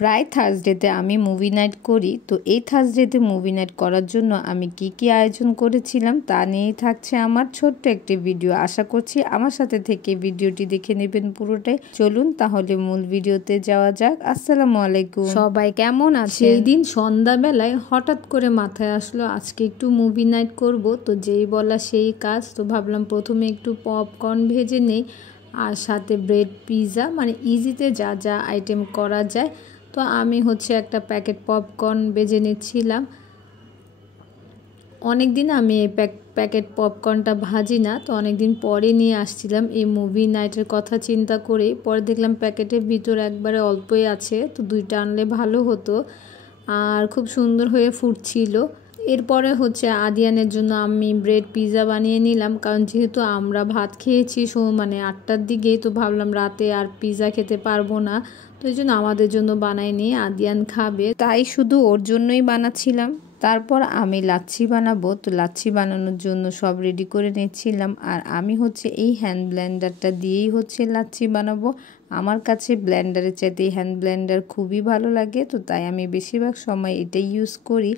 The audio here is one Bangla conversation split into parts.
প্রায় থার্সডেতে আমি মুভি নাইট করি। তো এই থার্সডেতে মুভি নাইট করার জন্য আমি কি আয়োজন করেছিলাম তা নিয়েই থাকছে আমার ছোট্ট একটি ভিডিও। আশা করছি আমার সাথে থেকে ভিডিওটি দেখে নেবেন পুরোটাই। চলুন তাহলে মূল ভিডিওতে যাওয়া যাক। আসসালামু আলাইকুম, সবাই কেমন আছে? সেই দিন সন্ধ্যাবেলায় হঠাৎ করে মাথায় আসলো আজকে একটু মুভি নাইট করব। তো যেই বলা সেই কাজ। তো ভাবলাম প্রথমে একটু পপকর্ন ভেজে নেই আর সাথে ব্রেড পিৎজা, মানে ইজিতে যা যা আইটেম করা যায়। তো আমি একটা প্যাকেট পপকর্ন বেজে নিচ্ছিলাম। অনেক দিন আমি এই প্যাকেট পপকর্নটা ভাজি না, তো অনেক দিন পরে নিয়ে আসছিলাম এই মুভি নাইটের কথা চিন্তা করে। পরে দেখলাম প্যাকেটের ভিতর একবারে অল্পই আছে, তো দুইটা আনলে ভালো হতো। আর খুব সুন্দর হয়ে ফুটছিল। এরপরে আদিয়ানের জন্য আমি ব্রেড পিৎজা বানিয়ে নিলাম, কারণ যেহেতু আমরা ভাত খেয়েছি মানে 8টার দিকেই, তো ভাবলাম রাতে আর পিৎজা খেতে পারবো না, তো এই জন্য আমাদের জন্য বানাই নিয়ে আদিয়ান খাবে, তাই শুধু ওর জন্যই বানাচ্ছিলাম। তারপর আমি লাচ্ছি বানাবো, তো লাচ্ছি বানানোর জন্য সব রেডি করে নিচ্ছিলাম। আর আমি এই হ্যান্ড ব্লেন্ডারটা দিয়েই লাচ্ছি বানাবো। আমার কাছে ব্লেন্ডারের চাইতে হ্যান্ড ব্লেন্ডার খুবই ভালো লাগে, তো তাই আমি বেশিরভাগ সময় এটাই ইউজ করি।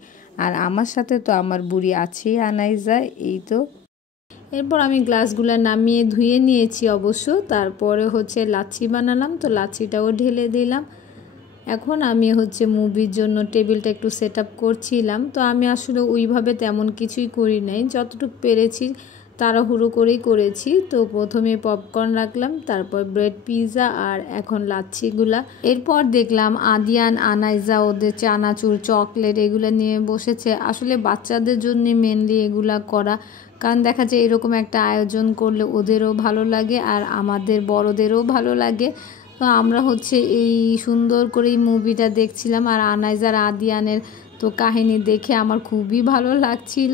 আর আমার সাথে তো আমার বুড়ি আছেই আনাইজা। এই তো এরপর আমি গ্লাসগুলো নামিয়ে ধুয়ে নিয়েছি অবশ্য। তারপরে লাচ্ছি বানালাম, তো লাচ্ছিটাও ঢেলে দিলাম। এখন আমি মুভির জন্য টেবিলটা একটু সেট আপ করছিলাম। তো আমি আসলে ওইভাবে তেমন কিছুই করি নাই, যতটুকু পেরেছি তাড়াহুড়ো করেই করেছি। তো প্রথমে পপকর্ন রাখলাম, তারপর ব্রেড পিৎজা, আর এখন লাচ্ছিগুলা। এরপর দেখলাম আদিয়ান আনাইজা ওদের চানাচুর চকলেট এগুলো নিয়ে বসেছে। আসলে বাচ্চাদের জন্য মেনলি এগুলা করা, কারণ দেখা যায় এরকম একটা আয়োজন করলে ওদেরও ভালো লাগে আর আমাদের বড়দেরও ভালো লাগে। তো আমরা এই সুন্দর করে এই মুভিটা দেখছিলাম। আর আনাইজার আদিয়ানের তো কাহিনী দেখে আমার খুবই ভালো লাগছিল,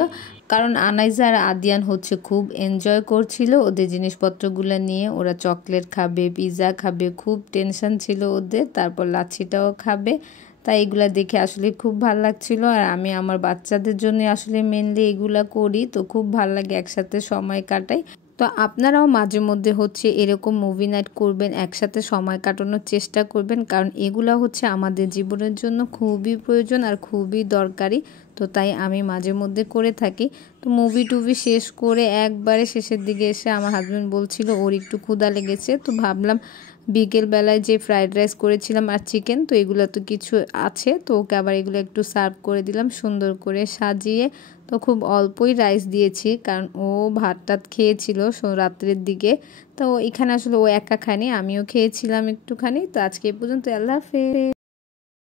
কারণ আনাইজার আদিয়ান খুব এনজয় করছিল ওদের জিনিসপত্রগুলো নিয়ে। ওরা চকলেট খাবে, পিৎজা খাবে, খুব টেনশন ছিল ওদের। তারপর লাচ্ছিটাও খাবে, তাই এগুলা দেখে আসলে খুব ভালো লাগছিল। আর আমি আমার বাচ্চাদের জন্য আসলে মেনলি এগুলা করি, তো খুব ভালো লাগে, একসাথে সময় কাটাই। তো আপনারাও মাঝে মধ্যে এরকম মুভি নাইট করবেন, একসাথে সময় কাটানোর চেষ্টা করবেন, কারণ এগুলা আমাদের জীবনের জন্য খুবই প্রয়োজন আর খুবই দরকারি। তো তাই আমি মাঝে মধ্যে করে থাকি। তো মুভি শেষ করে একবারে শেষের দিকে এসে আমার হাজব্যান্ড বলছিল ওর একটু ক্ষুধা লেগেছে। তো ভাবলাম বিকেলবেলায় যে ফ্রাইড রাইস করেছিলাম আর চিকেন, তো এগুলো তো কিছু আছে, তো ওকে আবার এগুলো একটু সার্ভ করে দিলাম সুন্দর করে সাজিয়ে। তো খুব অল্পই রাইস দিয়েছি, কারণ ও ভাত টাত খেয়েছিল রাত্রের দিকে। তো এখানে আসলে ও একা খায়নি, আমিও খেয়েছিলাম একটুখানি। তো আজকে এই পর্যন্ত, আল্লাহ হাফেজ।